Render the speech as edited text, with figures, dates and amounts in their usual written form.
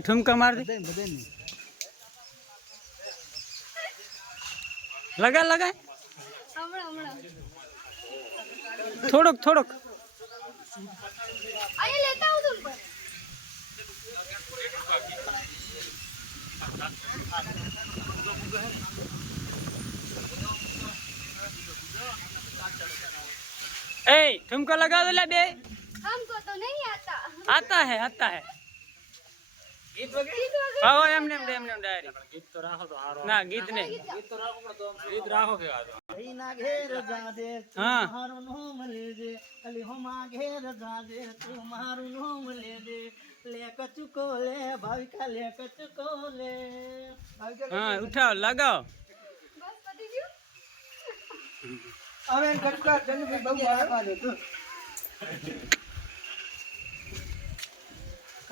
ठुमका मार दे लगा लगा થોડોક થોડોક અહીંયા લેતા આવું તું ए ठुमका लगा दो ले बे हमको तो नहीं आता आता है गीत वगैरह आओ एमने डायरी गीत तो राखो तो हारो ना गीत नहीं गीत तो राखो पण तो गीत राखो के आ ना घेर जा दे हां मारू नाम ले दे अली होमा घेर जा दे तू मारू नाम ले दे ले कचुको ले भाविका ले कचुको ले हां उठाओ लगाओ बस पति जी હવે કટકા જન બહુ આવા દે તું